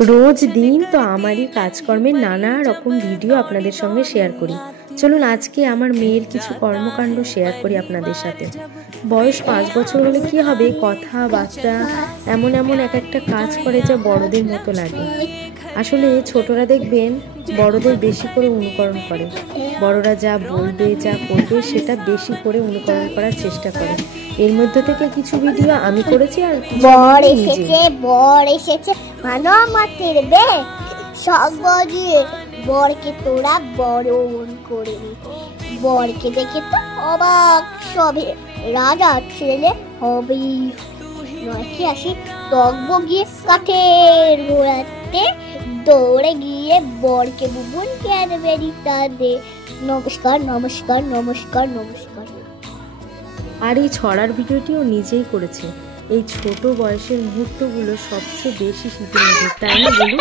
রোজ দিন তো আমারই কাজকর্মের নানা রকম ভিডিও আপনাদের সঙ্গে শেয়ার করি। চলুন আজকে আমার মেয়ের কিছু কর্মকাণ্ড শেয়ার করি আপনাদের সাথে। বয়স 5 বছর হলে কি হবে, কথাবার্তা এমন এমন এক একটা কাজ করে যা বড়দের মতো লাগে। আসলে ছোটরা দেখবেন বড়দের বেশি করে অনুকরণ করে, বড়রা যা বলবে যা করবে সেটা বেশি করে অনুকরণ করার চেষ্টা করে। এর মধ্যে থেকে কিছু ভিডিও আমি করেছি আর বর এসেছে ভালো আমাদের বে সব বজিয়ে বরকে তোরা বরণ করে বরকে দেখে তো অবাক সবে রাজা ছেলে হবেই নয় কি আসি টকবগিয়ে কাঠের গোড়াতে দৌড়ে গিয়ে বরকে বুবুন ক্যাডবেরিটা দে। নমস্কার নমস্কার নমস্কার নমস্কার। আর এই ছড়ার ভিডিওটিও নিজেই করেছে। এই ছোট বয়সের মুহূর্তগুলো সবচেয়ে বেশি স্মৃতিমধুর, তাই না বলুন?